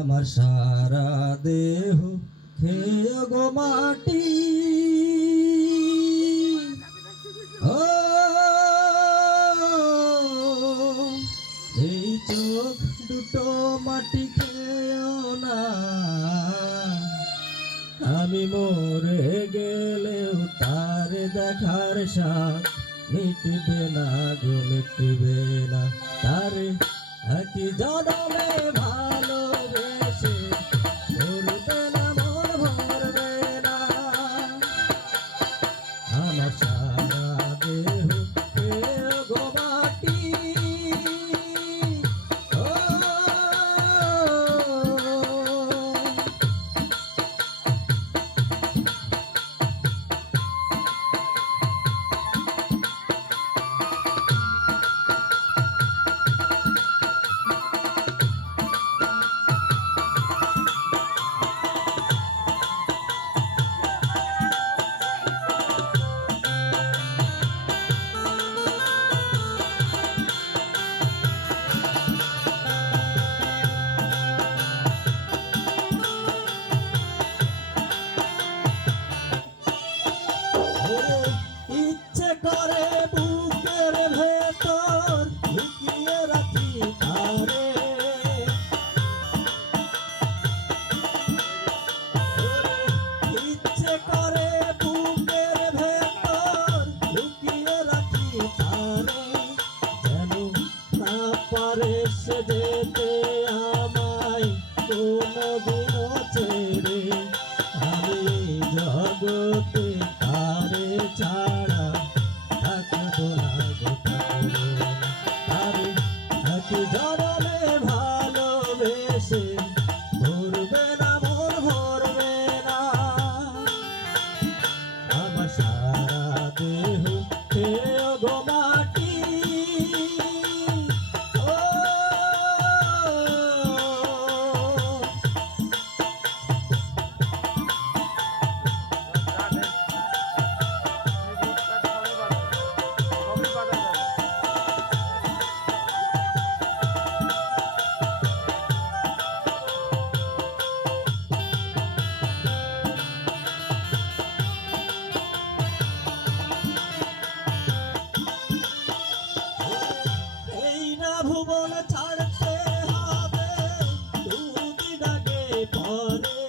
আমার সারা দেহ খেয়ে গো মাটি। ও এই চোখ দুটো মাটি খেয়েও না, আমি মরে গেলেও তার দেখার সাথ মিটবে না গো, মিটবে না। তারে একই জনমে ভালোবেসে ভরবে না মন, ভরবে না। আমার সারা দেহ খেয়ে গো মাটি। ইচ্ছে করে বুকের ভেতর লুকিয়ে রাখি তারে, ইচ্ছে করে বুকের ভেতর লুকিয়ে রাখি তারে। যেন না পারে সে যেতে আমায় কোনদিনও ছেড়ে, আমি জগতে তারে ছাড়া থাকবো না গো, থাকবো না। তারে একই জনমে ভালোবেসে ভরবে না মন, ভরবে না। আমার সারা দেহ খেয়ে গো মাটি। ভুবন ছাড়তে হবে দুদিন আগে পরে।